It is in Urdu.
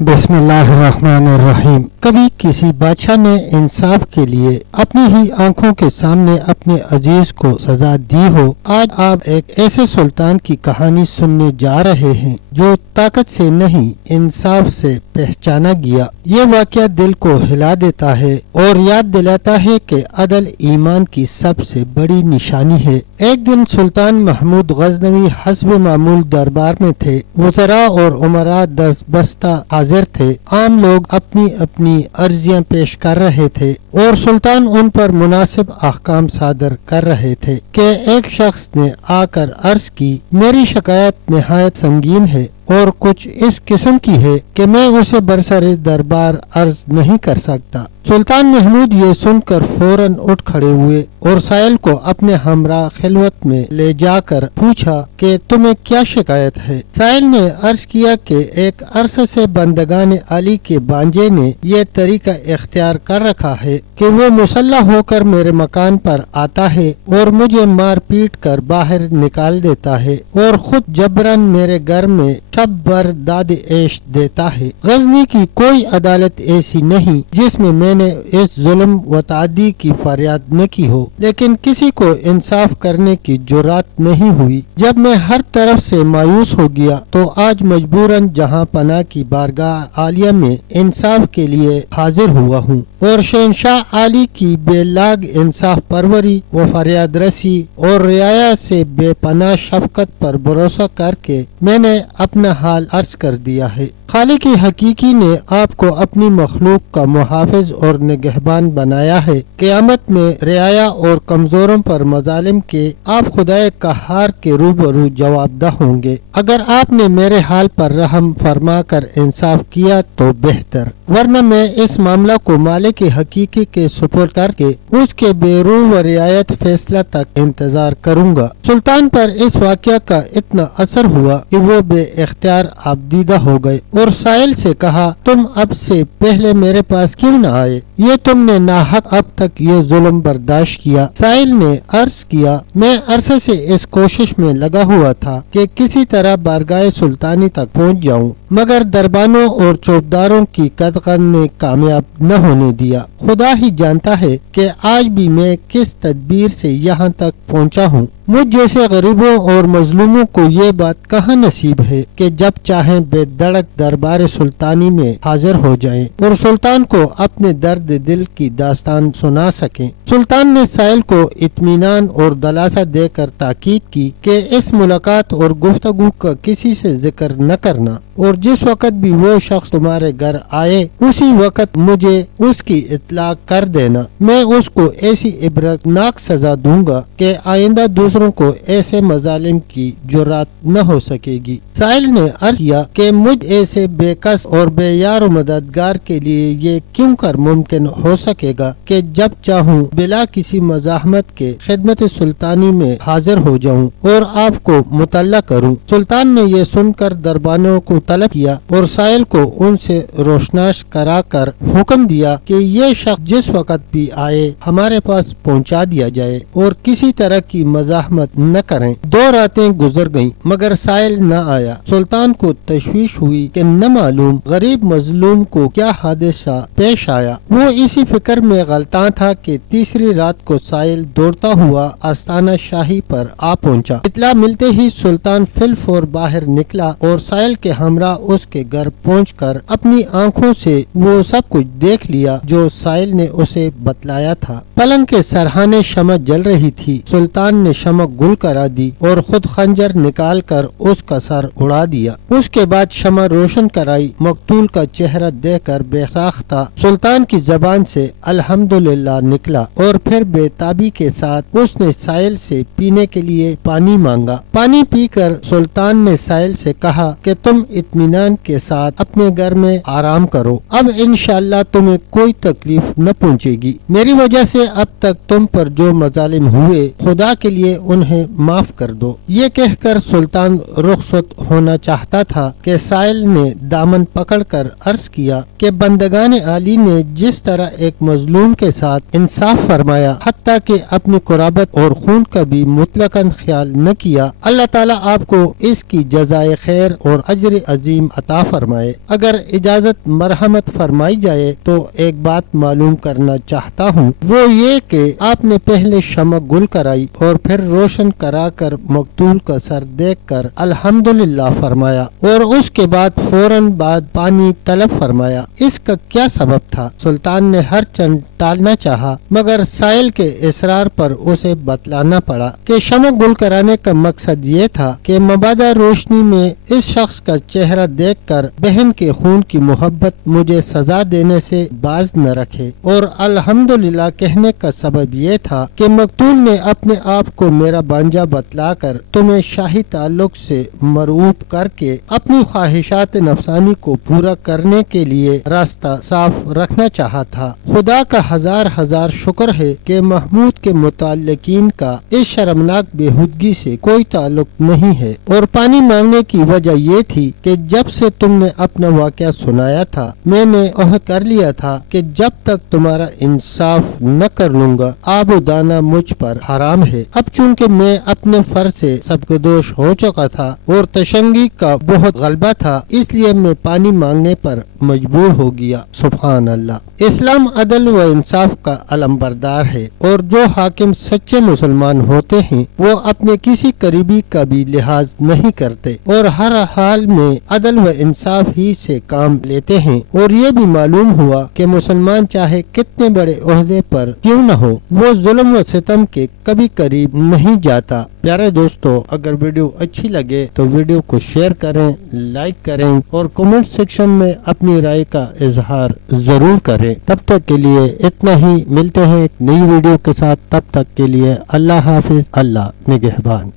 بسم اللہ الرحمن الرحیم۔ کبھی کسی بادشاہ نے انصاف کے لیے اپنی ہی آنکھوں کے سامنے اپنے عزیز کو سزا دی ہو۔ آج آپ ایک ایسے سلطان کی کہانی سننے جا رہے ہیں جو طاقت سے نہیں انصاف سے پہچانا گیا۔ یہ واقعہ دل کو ہلا دیتا ہے اور یاد دلاتا ہے کہ عدل ایمان کی سب سے بڑی نشانی ہے۔ ایک دن سلطان محمود غزنوی حسب معمول دربار میں تھے۔ وزراء اور امراء دست بستہ حاضر تھے۔ عام لوگ اپنی اپنی عرضیاں پیش کر رہے تھے اور سلطان ان پر مناسب احکام صادر کر رہے تھے کہ ایک شخص نے آ کر عرض کی، میری شکایت نہایت سنگین ہے اور کچھ اس قسم کی ہے کہ میں اسے برسر دربار عرض نہیں کر سکتا۔ سلطان محمود یہ سن کر فوراً اٹھ کھڑے ہوئے اور سائل کو اپنے ہمراہ خلوت میں لے جا کر پوچھا کہ تمہیں کیا شکایت ہے؟ سائل نے عرض کیا کہ ایک عرصے سے بندگان علی کے بانجے نے یہ طریقہ اختیار کر رکھا ہے کہ وہ مسلح ہو کر میرے مکان پر آتا ہے اور مجھے مار پیٹ کر باہر نکال دیتا ہے اور خود جبراً میرے گھر میں شب بھر داد عیش دیتا ہے۔ غزنی کی کوئی عدالت ایسی نہیں جس میں نے اس ظلم و تعدی کی فریاد نہ کی ہو، لیکن کسی کو انصاف کرنے کی جرات نہیں ہوئی۔ جب میں ہر طرف سے مایوس ہو گیا تو آج مجبوراً جہاں پناہ کی بارگاہ عالیہ میں انصاف کے لیے حاضر ہوا ہوں اور شہنشاہ علی کی بے لاگ انصاف پروری و فریاد رسی اور رعایا سے بے پناہ شفقت پر بھروسہ کر کے میں نے اپنا حال عرض کر دیا ہے۔ خالق حقیقی نے آپ کو اپنی مخلوق کا محافظ اور نگہبان بنایا ہے۔ قیامت میں رعایا اور کمزوروں پر مظالم کے آپ خدائے قہار کے روبرو جواب دہ ہوں گے۔ اگر آپ نے میرے حال پر رحم فرما کر انصاف کیا تو بہتر، ورنہ میں اس معاملہ کو مالک حقیقی کے سپرد کر کے اس کے بے روح و رعایت فیصلہ تک انتظار کروں گا۔ سلطان پر اس واقعہ کا اتنا اثر ہوا کہ وہ بے اختیار آبدیدہ ہو گئے اور سائل سے کہا، تم اب سے پہلے میرے پاس کیوں نہ آئے؟ یہ تم نے ناحق اب تک یہ ظلم برداشت کیا۔ سائل نے عرض کیا، میں عرصے سے اس کوشش میں لگا ہوا تھا کہ کسی طرح بارگاہ سلطانی تک پہنچ جاؤں، مگر دربانوں اور چوکیداروں کی قدغن نے کامیاب نہ ہونے دیا۔ خدا ہی جانتا ہے کہ آج بھی میں کس تدبیر سے یہاں تک پہنچا ہوں۔ مجھ جیسے غریبوں اور مظلوموں کو یہ بات کہاں نصیب ہے کہ جب چاہیں بے دڑک دربار سلطانی میں حاضر ہو جائیں اور سلطان کو اپنے درد دل کی داستان سنا سکیں۔ سلطان نے سائل کو اطمینان اور دلاسا دے کر تاکید کی کہ اس ملاقات اور گفتگو کا کسی سے ذکر نہ کرنا اور جس وقت بھی وہ شخص تمہارے گھر آئے اسی وقت مجھے اس کی اطلاع کر دینا۔ میں اس کو ایسی عبرتناک سزا دوں گا کہ آئندہ دوسروں کو ایسے مظالم کی جرات نہ ہو سکے گی۔ سائل نے عرض کیا کہ مجھ ایسے بے کس اور بے یار و مددگار کے لیے یہ کیوں کر ممکن ہو سکے گا کہ جب چاہوں بلا کسی مزاحمت کے خدمت سلطانی میں حاضر ہو جاؤں اور آپ کو مطلع کروں۔ سلطان نے یہ سن کر دربانوں کو طلب کیا اور سائل کو ان سے روشناش کرا کر حکم دیا کہ یہ شخص جس وقت بھی آئے ہمارے پاس پہنچا دیا جائے اور کسی طرح کی مزاحمت نہ کریں۔ 2 راتیں گزر گئیں مگر سائل نہ آیا۔ سلطان کو تشویش ہوئی کہ نہ معلوم غریب مظلوم کو کیا حادثہ پیش آیا۔ وہ اسی فکر میں غلطاں تھا کہ تیسری رات کو سائل دوڑتا ہوا آستانہ شاہی پر آ پہنچا۔ اطلاع ملتے ہی سلطان فی الفور باہر نکلا اور سائل کے ہمراہ اس کے گھر پہنچ کر اپنی آنکھوں سے وہ سب کچھ دیکھ لیا جو سائل نے اسے بتلایا تھا۔ پلنگ کے سرہانے شمع جل رہی تھی۔ سلطان نے شمع گل کرا دی اور خود خنجر نکال کر اس کا سر اڑا دیا۔ اس کے بعد شمع روشن کرائی۔ مقتول کا چہرہ دیکھ کر بے ساختہ سلطان کی زبان سے الحمدللہ نکلا اور پھر بے تابی کے ساتھ اس نے سائل سے پینے کے لیے پانی مانگا۔ پانی پی کر سلطان نے سائل سے کہا کہ تم اطمینان کے ساتھ اپنے گھر میں آرام کرو، اب انشاءاللہ تمہیں کوئی تکلیف نہ پہنچے گی۔ میری وجہ سے اب تک تم پر جو مظالم ہوئے خدا کے لیے انہیں معاف کر دو۔ یہ کہہ کر سلطان رخصت ہونا چاہتا تھا کہ سائل نے دامن پکڑ کر عرض کیا کہ بندگان عالی نے جس طرح ایک مظلوم کے ساتھ انصاف فرمایا، حتیٰ کہ اپنی قرابت اور خون کا بھی مطلقاً خیال نہ کیا، اللہ تعالیٰ آپ کو اس کی جزائے خیر اور اجر عظیم عطا فرمائے۔ اگر اجازت مرحمت فرمائی جائے تو ایک بات معلوم کرنا چاہتا ہوں، وہ یہ کہ آپ نے پہلے شمع گل کرائی اور پھر روشن کرا کر مقتول کا سر دیکھ کر الحمدللہ فرمایا اور اس کے بعد فوراً بعد پانی طلب فرمایا۔ اس کا کیا سبب تھا؟ سلطان نے ہر چند ٹالنا چاہا مگر سائل کے اصرار پر اسے بتلانا پڑا کہ شمع گل کرانے کا مقصد یہ تھا کہ مبادا روشنی میں اس شخص کا چہرہ دیکھ کر بہن کے خون کی محبت مجھے سزا دینے سے باز نہ رکھے، اور الحمدللہ کہنے کا سبب یہ تھا کہ مقتول نے اپنے آپ کو میرا بانجا بتلا کر تمہیں شاہی تعلق سے مرعوب کر کے اپنی خواہشات نفسانی کو پورا کرنے کے لیے راستہ صاف رکھنا چاہا تھا۔ خدا کا ہزار ہزار شکر ہے کہ محمود کے متعلقین کا اس شرمناک بےہودگی سے کوئی تعلق نہیں ہے، اور پانی مانگنے کی وجہ یہ تھی کہ جب سے تم نے اپنا واقعہ سنایا تھا میں نے عہد کر لیا تھا کہ جب تک تمہارا انصاف نہ کر لوں گا آب و دانہ مجھ پر حرام ہے۔ اب چونکہ میں اپنے فرض سے سبکدوش ہو چکا تھا اور تشنگی کا بہت غلبہ تھا، اس لیے میں پانی مانگنے پر مجبور ہو گیا۔ سبحان اللہ۔ اسلام عدل و انصاف کا علمبردار ہے، اور جو حاکم سچے مسلمان ہوتے ہیں وہ اپنے کسی قریبی کا بھی لحاظ نہیں کرتے اور ہر حال میں عدل و انصاف ہی سے کام لیتے ہیں، اور یہ بھی معلوم ہوا کہ مسلمان چاہے کتنے بڑے عہدے پر کیوں نہ ہو، وہ ظلم و ستم کے کبھی قریب نہیں جاتا۔ پیارے دوستو، اگر ویڈیو اچھی لگے تو ویڈیو کو شیئر کریں، لائک کریں اور کمنٹ سیکشن میں اپنی رائے کا اظہار ضرور کریں۔ تب تک کے لیے اتنا ہی، ملتے ہیں ایک نئی ویڈیو کے ساتھ، تب تک کے لیے اللہ حافظ، اللہ نگہبان۔